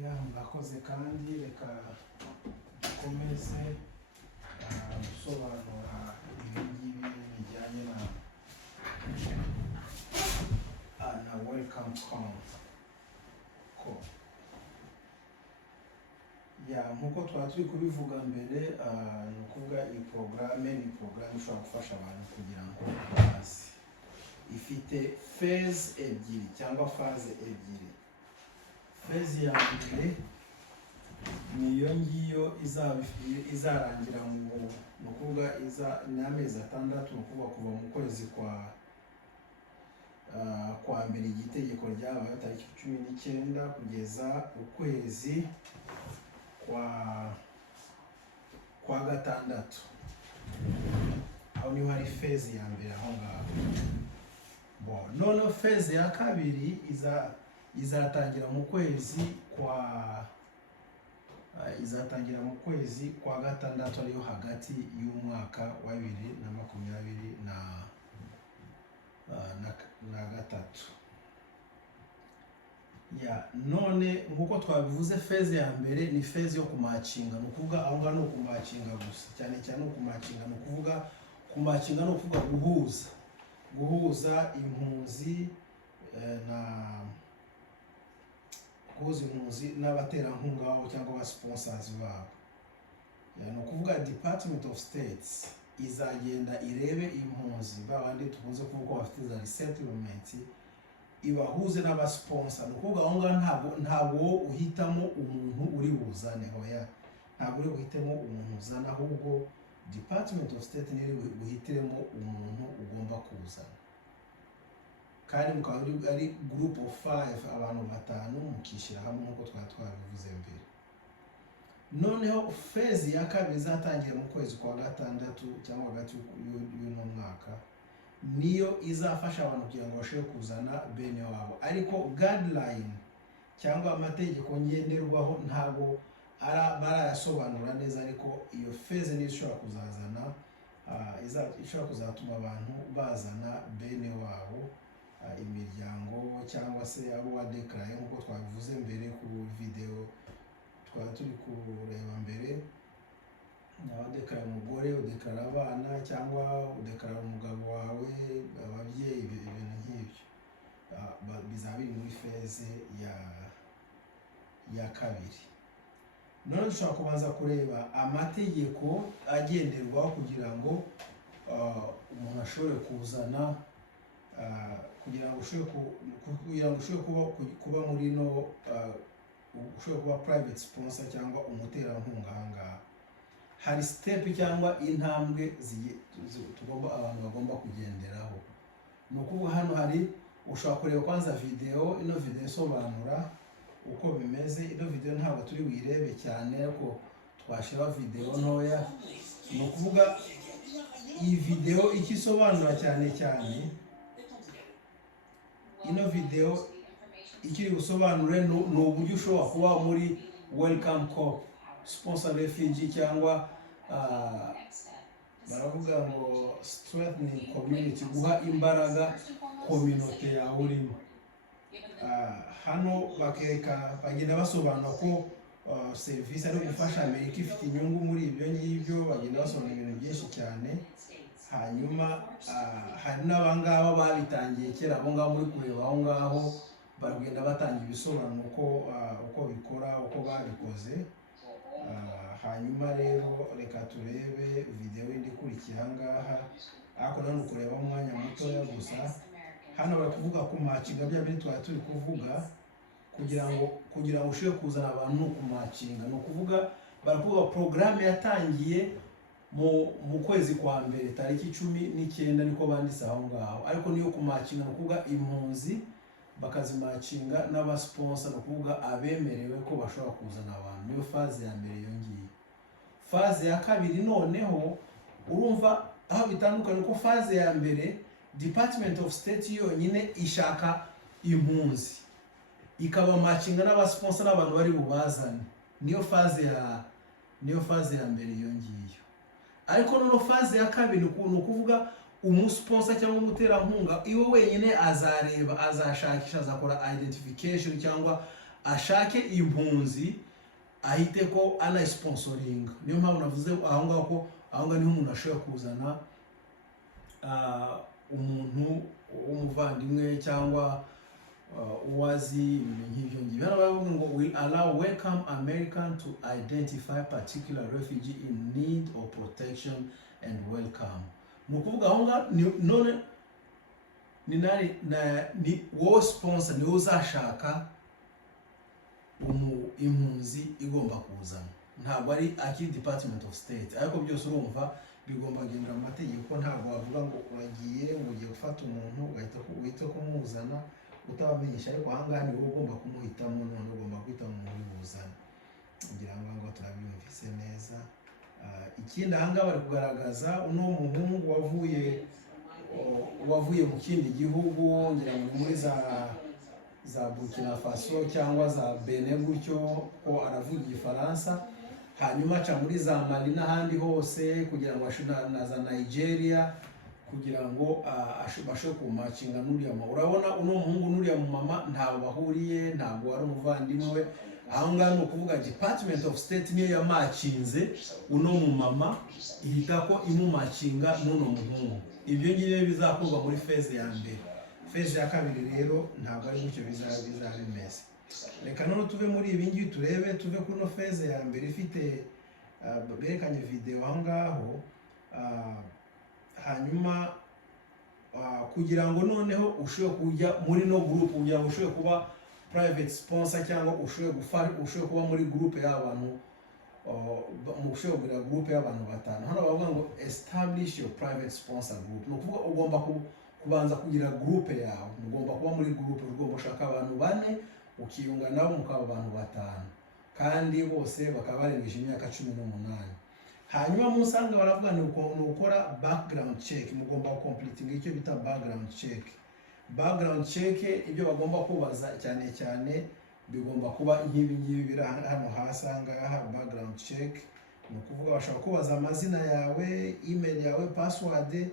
Ya murakoze kandi reka dukomeze gusobanura ibingibi bijyanye na welcome call. Ya nkuko twari kubivuga mbere ni ukuvuga iyi porogaramu ishobora gufasha abantu kugira ngo bazi. Ifite phase ebyiri cyangwa phase ebyiri. Phase ya mbere niyo ngiyo izarangira mu kuvuga n'amezi 6, ni ukuvuga kuva mu kwezi kwa mbere igitegeko ryabaye tariki 19 kugeza ukwezi kwa gatandatu. Aho niho hari phase ya mbere aho ngaho. None phase ya kabiri izatangira mu kwezi kwa gatandatu, ariyo hagati y'umwaka wa 2023. None nkuko twabivuze, phase ya mbere ni phase yo kumacinga, ni ukuvuga aho ngaho no kumacinga gusa, cyane cyane kumacinga, ni ukuvuga kumacinga no kuvuga guhuza impunzi n'abaterankunga babo cyangwa aba sponsors babo. Ni ukuvuga Department of States izagenda irebe impunzi babandi tukunze kuvuga bafite za resettlement, ibahuze n'aba sponsor. Ni ukuvuga aho ngaho ntabwo uhitamo umuntu uri buzane, ntabwo uri buhitemo umuntu uzana, ahubwo Department of State niyo buhitiremo umuntu ugomba kuzana. Kandi mukaba ari group of 5, abantu 5 mukishyira hamwe nkuko twabivuze mbere. Noneho phase ya kabiri izatangira mu kwezi kwa gatandatu cyangwa hagati y'uno mwaka, niyo izafasha abantu kugira ngo bashobore kuzana bene wabo. Ariko guideline cyangwa amategeko ngenderwaho ntabwo barayasobanura neza, ariko iyo phase niyo ishobora kuzazana ishobora kuzatuma abantu bazana bene wabo, imiryango cyangwa se abo wadekaraye nkuko twabivuze mbere ku video twari turi kureba mbere. Wadekaraye umugore, udekara abana, cyangwa udekara umugabo wawe, ababyeyi, ibintu nk'ibyo bizaba biri muri phase ya kabiri. None dushobora kubanza kureba amategeko agenderwaho kugira ngo umuntu ashobore kuzana, kugira ngo ushobore kuba muri no ushobore kuba private sponsor cyangwa umuterankunga. Ahangaha hari step cyangwa intambwe abantu bagomba kugenderaho. Ni ukuvuga hano hari ushobora kureba kwanza video, ino video isobanura uko bimeze. Ino video ntabwo turi wirebe cyane, ariko twashira video ntoya. Ni ukuvuga iyi video ikisobanura cyane ino video ikiri gusobanure ni uburyo ushobora kuba muri welcome call, sponsor refugee, cyangwa baravuga ngo strengthening community, guha imbaraga community yawe urimo. Hano bagenda basobanura ko service ari gufasha Amerika ifite inyungu muri ibyo ngibyo, bagenda basobanura ibintu byinshi cyane. Hanyuma hari n'abangaba babitangiye kera, abo ngabo muri kureba aho ngaho bagenda batanga ibisobanuro uko bikora, uko babikoze. Hanyuma rero reka turebe video indi ikurikira ngaha, ariko none kureba umwanya mutoya gusa. Hano bari kuvuga ku macinga bya bintu turi kuvuga, kugira ngo ushobore kuzana abantu ku macinga. Ni ukuvuga bari kuvuga program yatangiye mu kwezi kwa mbere tariki 19 niko banditse aho ngaho, ariko niyo ku macinga. Ni ukuvuga impunzi bakazimacinga n'aba sponsor, ni ukuvuga abemerewe ko bashobora kuzana abantu. Niyo phase ya mbere yongiye. Phase ya kabiri noneho urumva aho bitandukanye, ko phase ya mbere Department of State yonyine ishaka impunzi, ikaba macinga n'aba sponsor n'abantu bari bubazane. Niyo phase ya mbere yongiye. Ariko noneho phase ya kabiri ni ukuvuga umusponsor cyangwa umuterankunga iwe wenyine azareba, azashakisha, azakora identification cyangwa ashake impunzi ahite ko ana sponsoring. Niyo mpamvu navuze aho ngaho ko aho ngaho niho umuntu ashobora kuzana umuntu w'umuvandimwe cyangwa uwazi ibintu nk'ibyo ngibyo. Hano baravuga ngo will allow welcome American to identify particular refugee in need of protection and welcome. Ni ukuvuga aho ngaho none ni wowe sponsor niwe uzashaka impunzi igomba kuzana, ntabwo ari aki Department of State. Ariko byose urumva bigomba kugendera mu mategeko. Ntabwo wavuga ngo uragiye ngo ugiye gufata umuntu ugahita kumuzana utabamenyesha, ariko aha ngaha ni wowe ugomba kumuhitamo, none ugomba guhitamo umuntu ubuzana. Ngira ngo turabyumvise neza. Ikindi aha ngaha bari kugaragaza uno muhungu wavuye mu kindi gihugu, ngira ngo muri za Burkina Faso cyangwa za Benin gutyo, ko aravuga Igifaransa, hanyuma aca muri za Mali n'ahandi hose kugira ngo na za Nigeria kugira ngo bashobore kumacinga n'uriya mama. Urabona uno muhungu n'uriya mama ntaho bahuriye, ntabwo ari umuvandimwe we. Aho ngaho ni ukuvuga Department of State niyo yamacinze uno mumama ihita ko imumacinga n'uno muhungu. Ibyo ngibyo bizakorwa muri phase ya mbere. Phase ya kabiri rero ntabwo ari gutyo bizaba bimeze. Reka none tuve muri ibi ngibi tuve kuri no phase ya mbere ifite berekanye video aho ngaho, hanyuma kugira ngo noneho ushobore kujya muri no group, kugira ngo ushobore kuba private sponsor cyangwa ushobore kuba muri group y'abantu, ushobore kugira group y'abantu batanu. Hano bavuga ngo establish your private sponsor group. No kuvuga ugomba kubanza kugira group yawe, mugomba kuba muri group, ugomba ushaka abantu 4 ukiyunga nabo mukaba abantu 5 kandi bose bakaba barengeje imyaka 18. Hanyuma musanga baravuga ni ukora background check, mugomba completing icyo bita background check. Background check ibyo bagomba kubaza cyane bigomba kuba nk'ibi ngibi biri hano hasi ngaha. Background check ni ukuvuga bashobora kubaza amazina yawe, email yawe, password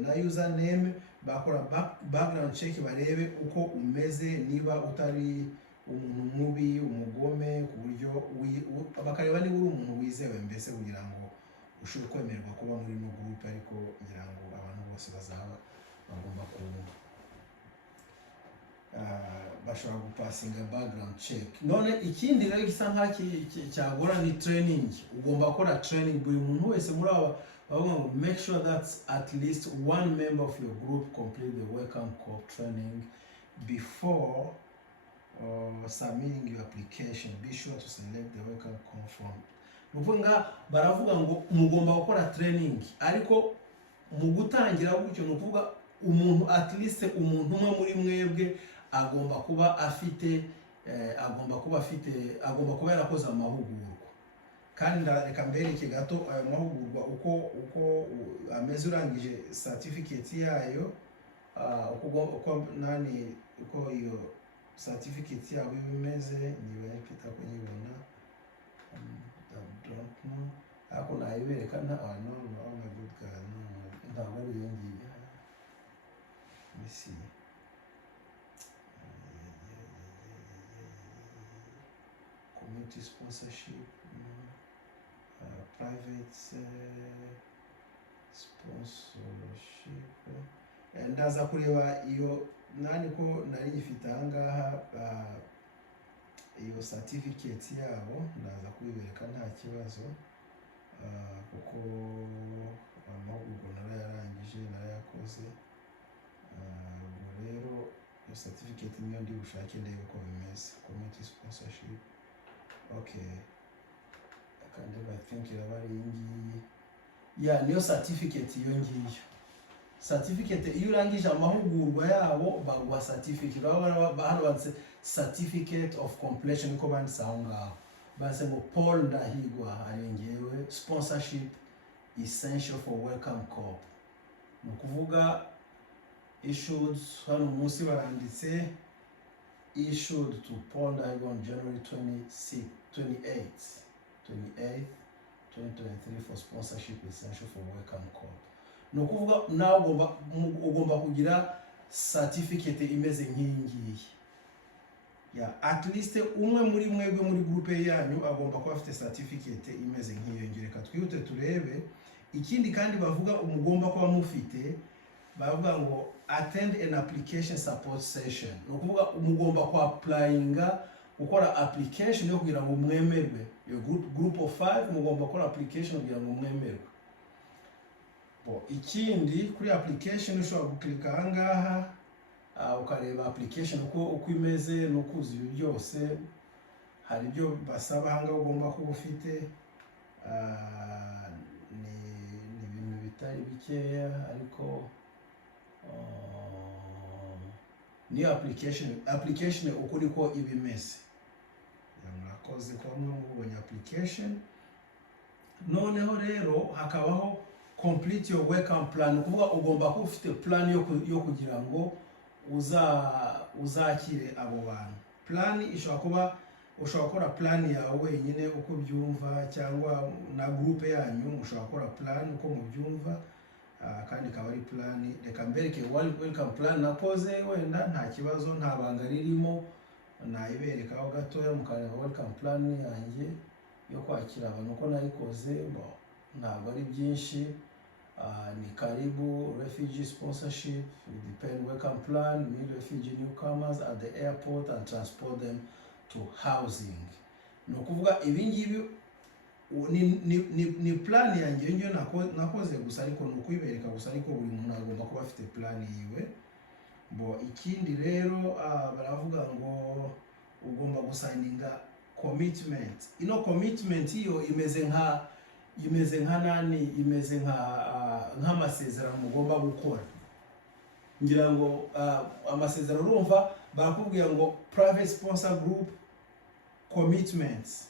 na username. Bakora background check barebe uko umeze, niba utari umuntu mubi, umugome, ku buryo bakareba niba uri umuntu wizewe mbese, kugira ngo ushobore kwemererwa kuba muri no group. Ariko kugira ngo abantu bose bazaba bagomba bashobora gupasinga background check. None ikindi rero gisa nk'aki cyagora ni training. Ugomba gukora training. Buri muntu wese muri aba bavuga ngo make sure that at least one member of your group complete the welcome call training before submitting your application. Be sure to select the welcome call form. Nuvuga baravuga ngo mugomba gukora training, ariko mu gutangira gutyo nuvuga umuntu at least umuntu umwe muri mwebwe agomba kuba yarakoze amahugurwa. Kandi reka mbereke gato ayo mahugurwa uko ameze urangije certificate yayo, uko iyo certificate yawe bimeze. Niba mfite ko nyibona ako nayibereka no my good God, ntabwo ari iyo ngiye. Misi community sponsorship, private sponsorship. Ndaza kureba iyo ko nari ngifite aha ngaha iyo certificate yabo, ndaza kubibereka nta kibazo, kuko amahugurwa narayarangije narayakoze. Rero iyo certificate niyo ndi bushake ndebe uko bimeze. Community sponsorship, okay, kandi I think irabari ngiyi niyo certificate iyo ngiyo. Certificate iyo urangije amahugurwa yabo baguha certificate. Hano banditse certificate of completion, ko banditse aho ngaho. Banditse ngo Paul Ndahigwa arengewe sponsorship essential for welcome call. Ni ukuvuga issued, hano munsi baranditse issued to Paul Ndahigwa on January 28, 2023 for sponsorship essential for welcome call. No kuvuga nawe ugomba kugira certificate imeze nk'iyi ngiyi. at least umwe muri mwebwe muri groupe yanyu agomba kuba afite certificate imeze nk'iyo ngereka twihute turebe. Ikindi kandi bavuga umugomba kuba mufite, bavuga ngo attend an application support session. No kuvuga umugomba kwa applyinga ukora application yo kugira ngo mwemerwe. Yo group of 5 mugomba gukora application kugira ngo mwemerwe. Ikindi kuri application ushobora guklika ahangaha ukareba application uko imeze no kuza ibyo byose. Hari ibyo basaba ahangaha ugomba kuba ufite, ni ibintu bitari bikeya ariko ni application uko niko ibimeze. Murakoze ko mubonye application. Noneho rero hakabaho complete your welcome plan. Kuvuga ugomba kuba ufite plan yo kugira ngo uzakire abo bantu. Plan ushobora gukora plan yawe wenyine uko byumva, cyangwa na groupe yanyu mushobora gukora plan uko mubyumva, kandi ikaba ari plan. Reka mbereke welcome plan nakoze, wenda nta kibazo, nta banga ririmo, nayiberekaho gatoya mukareba welcome plan yanjye yo kwakira abantu uko nayikoze. Ntabwo ari byinshi. Ni karibu refugee sponsorship, depend welcome plan, meet refugee newcomers at the airport and transport them to housing. No kuvuga ibingibi ni plan yanjye ngiyo nakoze gusa, ariko no kwibereka gusa, ariko buri muntu agomba kuba afite plan yiwe. Ikindi rero baravuga ngo ugomba gusigninga commitment. Ino commitment iyo imeze nk'amasezerano mugomba gukora. Ngira ngo amasezerano urumva bakubwiye ngo private sponsor group commitments.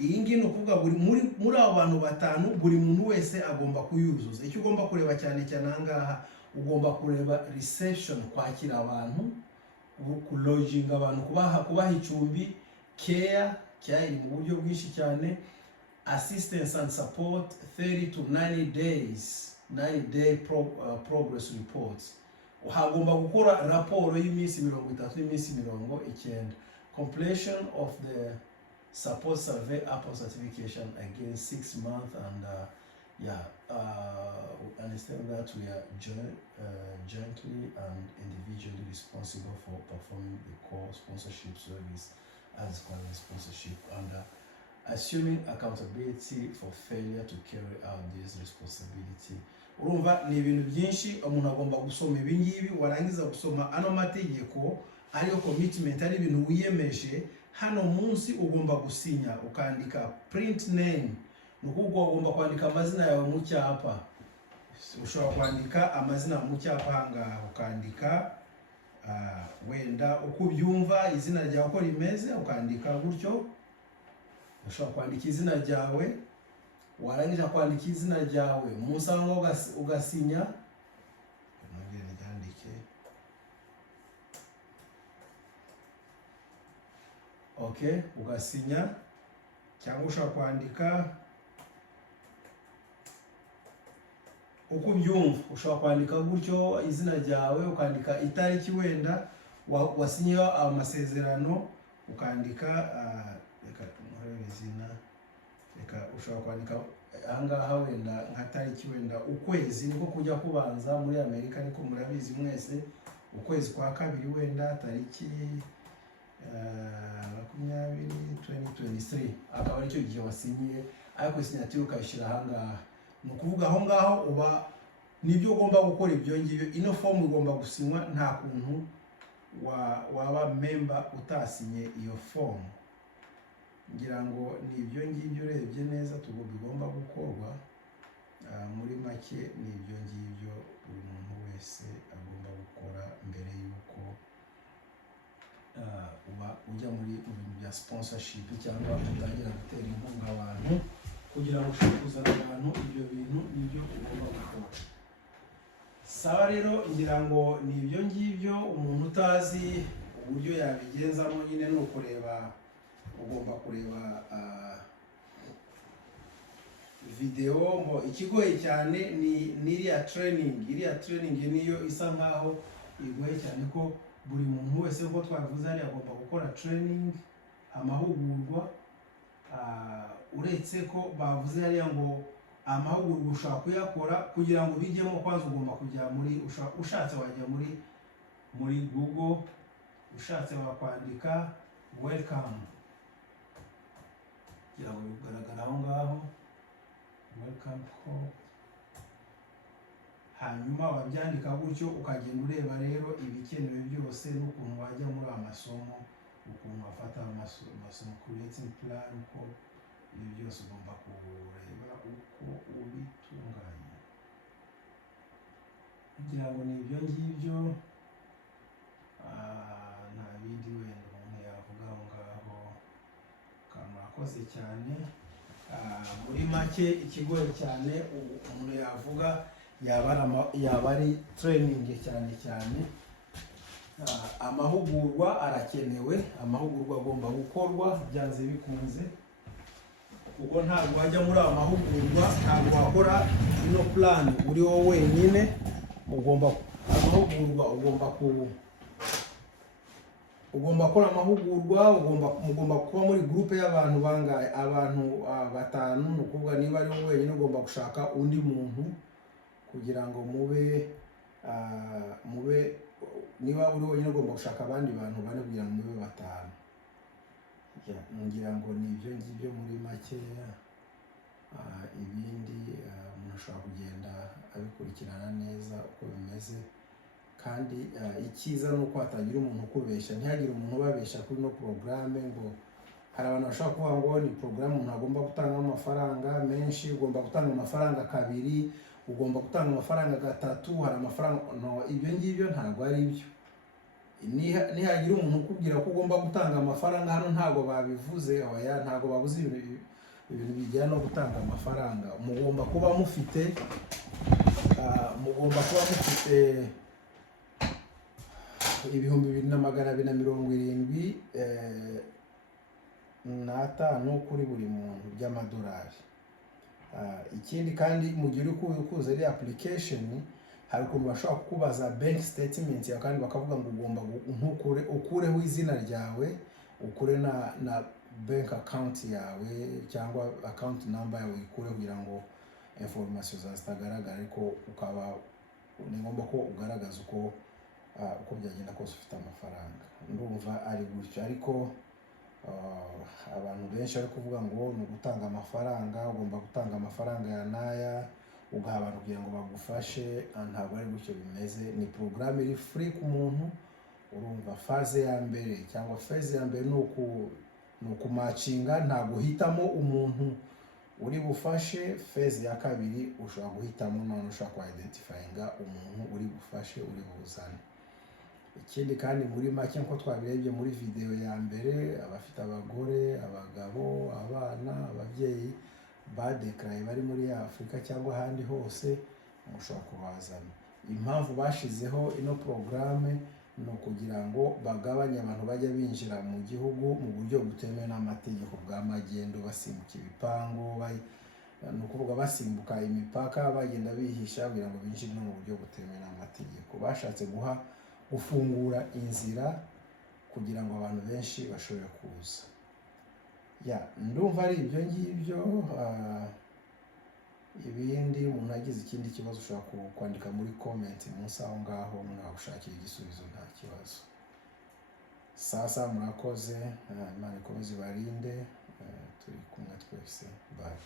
Iyi ngiyi ukuvuga muri abo bantu batanu buri muntu wese agomba kuyuzuza. Icyo ugomba kureba cyane ahangaha, ugomba kureba reception, kwakira abantu, ku lodging abantu, kubaha icumbi, care iri mu buryo bwinshi cyane, assistance and support, 30 to 90 days, 90-day progress reports. Hagomba gukora raporo y'iminsi 30 n'iminsi 90, completion of the support survey upon certification again 6 months, and understand that we are jointly and individually responsible for performing the core sponsorship service as current sponsorship, under assuming accountability for failure to carry out this responsibility. Urumva ni ibintu byinshi umuntu agomba gusoma ibingibi. Warangiza gusoma ano mategeko ariyo commitment, ari ibintu wiyemeje, hano munsi ugomba gusinya ukandika print name. Nukuvuga ugomba kwandika amazina yawe mu cyapa. Ushobora kwandika amazina mu cyapa hanga, ukandika wenda uko byumva izina ryawe uko rimeze, ukandika gutyo. Ushobora kwandika izina ryawe, warangiza kwandika izina ryawe munsi aho ugasinya. Okay, ugasinya. Cyangwa ushobora kwandika uko byumva, ushobora kwandika gutyo izina ryawe, ukandika itariki wenda wasinyeho amasezerano, ukandika reka tumurebe izina, reka ushobora kwandika ahangaha wenda nka tariki, wenda ukwezi niko kujya kubanza muri Amerika, niko murabizi mwese, ukwezi kwa kabiri wenda tariki 2023 akaba ari cyo gihe wasinyiye, ariko signature ukayishyira ahangaha. Ni ukuvuga aho ngaho uba nibyo ugomba gukora ibyo ngibyo. Ino form igomba gusinywa, nta kuntu waba member utasinye iyo form. Ngira ngo ni ibyo ngibyo urebye neza bigomba gukorwa. Muri make ni ibyo ngibyo buri muntu wese agomba gukora mbere yuko ujya muri ibintu bya sponsorship, cyangwa utangira gutera inkunga abantu kugira ngo ushobore kuzana abantu. Ibyo bintu nibyo ugomba gukora. Sawa rero, ngira ngo ni ibyo ngibyo. Umuntu utazi uburyo yabigenzamo nyine no kureba, ugomba kureba video. Ngo ikigoye cyane ni iriya training niyo isa nkaho igoye cyane, ko buri muntu wese uko twavuze ari agomba gukora training, amahugurwa. Uretse ko bavuze hariya ngo amahugurwa ushobora kuyakora kugira ngo bijyemo, kwanza ugomba kujya muri, ushatse wajya muri Google, ushatse wakwandika welcome, kugira ngo bigaragara aho ngaho welcome call, hanyuma wabyandika gutyo ukagenda ureba rero ibikenewe byose n'ukuntu wajya muri amasomo, ukuntu wafata amasomo, creating plan, uko ibi byose ugomba kureba uko ubitunganya, kugira ngo ni ibyo ngibyo. Nta bindi wenda umuntu yavuga aho ngaho. Murakoze cyane. Muri make ikigoye cyane umuntu yavuga yaba ari training cyane cyane. Amahugurwa arakenewe, amahugurwa agomba gukorwa byanze bikunze, ubwo ntabwo wajya muri amahugurwa, ntabwo wakora ino plan uri wowe wenyine. Amahugurwa ugomba gukora amahugurwa, mugomba kuba muri groupe y'abantu bangahe, abantu 5. Ni ukuvuga niba ari wowe wenyine ugomba gushaka undi muntu kugira ngo mube niba uri wenyine ugomba gushaka abandi bantu 4 kugira ngo mube 5. Ngira ngo ni ibyo ngibyo muri makeya. Ibindi umuntu ashobora kugenda abikurikirana neza uko bimeze, kandi icyiza ni uko hatagira umuntu ukubeshya, ntihagire umuntu ubabeshya kuri no porogaramu. Ngo hari abantu bashobora kuvuga ngo ni porogaramu umuntu agomba gutanga amafaranga menshi, ugomba gutanga amafaranga 2, ugomba gutanga amafaranga 3, hari amafaranga no, ibyo ngibyo ntabwo ari byo. Nihagira umuntu ukubwira ko ugomba gutanga amafaranga, hano ntabwo babivuze, oya, ntabwo babuze ibintu bijyana no gutanga amafaranga. Mugomba kuba mufite ibihumbi 2,275 kuri buri muntu by'amadolari. Ikindi kandi mu gihe uri kuza ari application, hari ukuntu bashobora kukubaza bank statement yawe, kandi bakavuga ngo ugomba ukureho izina ryawe, ukure na bank account yawe cyangwa account number yawe ikure, kugira ngo information zitagaragara, ariko ukaba ni ngombwa ko ugaragaza uko byagenda kose ufite amafaranga. Ndumva ari gutyo, ariko abantu benshi bari kuvuga ngo ni ugutanga amafaranga, ugomba gutanga amafaranga ya naya ugaha abantu kugira ngo bagufashe. Ntabwo ari gutyo bimeze. Ni program iri free ku muntu. Urumva phase ya mbere cyangwa phase ya mbere ni ukumacinga, ntabwo uhitamo umuntu uri bufashe. Phase ya kabiri ushobora guhitamo, none ushobora identifyinga umuntu uri bufashe, uri buzane. Ikindi kandi muri make nko twabirebye muri video ya mbere, abafite abagore, abagabo, abana, ababyeyi badeclare bari muri Afrika cyangwa ahandi hose, mushobora kubazana. Impamvu bashizeho ino programme ni ukugira ngo bagabanye abantu bajya binjira mu gihugu mu buryo butemewe n'amategeko bwa magendo, basimbuka ibipango, ni ukuvuga basimbuka imipaka, bagenda bihisha kugira ngo binjire no mu buryo butemewe n'amategeko. Bashatse gufungura inzira kugira ngo abantu benshi bashobore kuza. Ndumva ari ibyo ngibyo. Ibindi umuntu agize ikindi kibazo ushobora kwandika muri comment munsi aho ngaho, mwashakira igisubizo, nta kibazo. Sasa murakoze, Imana ikomeze ibarinde, turi kumwe twese. Bye.